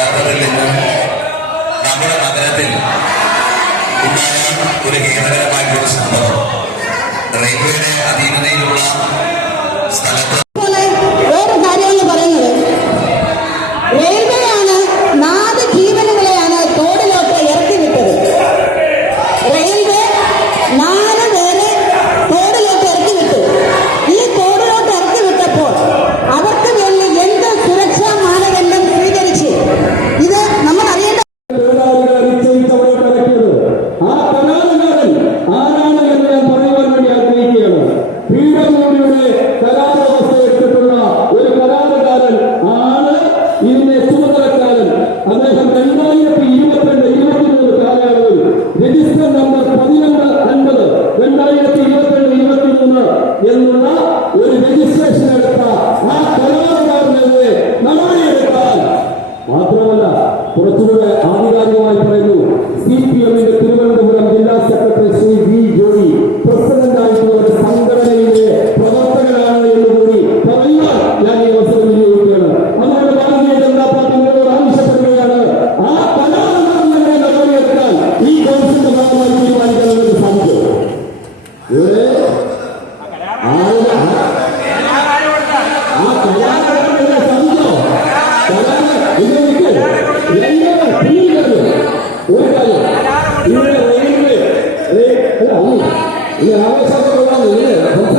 യഥാർത്ഥത്തിൽ ഇന്ന് നമ്മുടെ നഗരത്തിൽ ഒരു കേന്ദ്രമായിട്ടുള്ള സംഭവം. റെയിൽവേയുടെ അധീനതയിലുള്ള സ്ഥലത്ത് അദ്ദേഹം രണ്ടായിരത്തി ഇരുപത്തിരണ്ട് ഇരുപത്തിമൂന്ന് കാലയളവിൽ രജിസ്റ്റർ നമ്പർ പതിനൊന്ന് അൻപത് രണ്ടായിരത്തി ഇരുപത്തിരണ്ട് ഇരുപത്തിമൂന്ന് എന്നുള്ള ഒരു രജിസ്ട്രേഷൻ ಈ ಕೆಲಸದ ಭಾಗವಾಗಿ ತೀರ್ಮಾನಿಸಲು ಸಾಧ್ಯ ಇದು ನಾವೇ ಸಾಧ್ಯ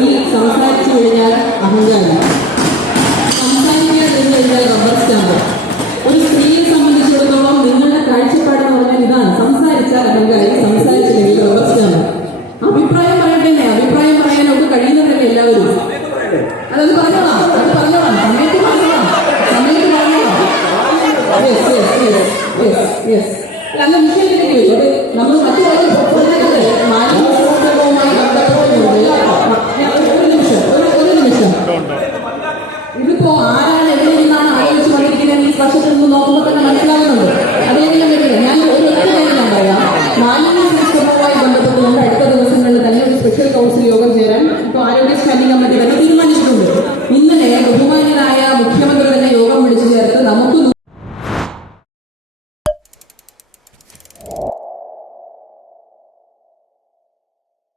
ഒടുവിൽ സംസാരിച്ചു കഴിഞ്ഞാൽ അഹങ്കാരം. സംസാരിക്കാതിരുന്നു കഴിഞ്ഞാൽ റബ്ബർ ഒരു സ്ത്രീയെ സംബന്ധിച്ചിടത്തോളം നിങ്ങളുടെ കാഴ്ചപ്പാടെന്ന് പറഞ്ഞാൽ ഇതാണ്. സംസാരിച്ചാൽ അഹങ്കാരി സംസാരിച്ചില്ലെങ്കിൽ റബ്ബർ സ്റ്റാമ്പ് അഭിപ്രായം പറയട്ടെ അഭിപ്രായം പറയാൻ അവർക്ക് കഴിയുന്നവരല്ലേ എല്ലാവരും? അതത് പറഞ്ഞോളാം. അത് പറഞ്ഞോളാം. സമയത്ത് പറഞ്ഞോളാം. Yes yes yes yes yes നമ്മൾ മറ്റു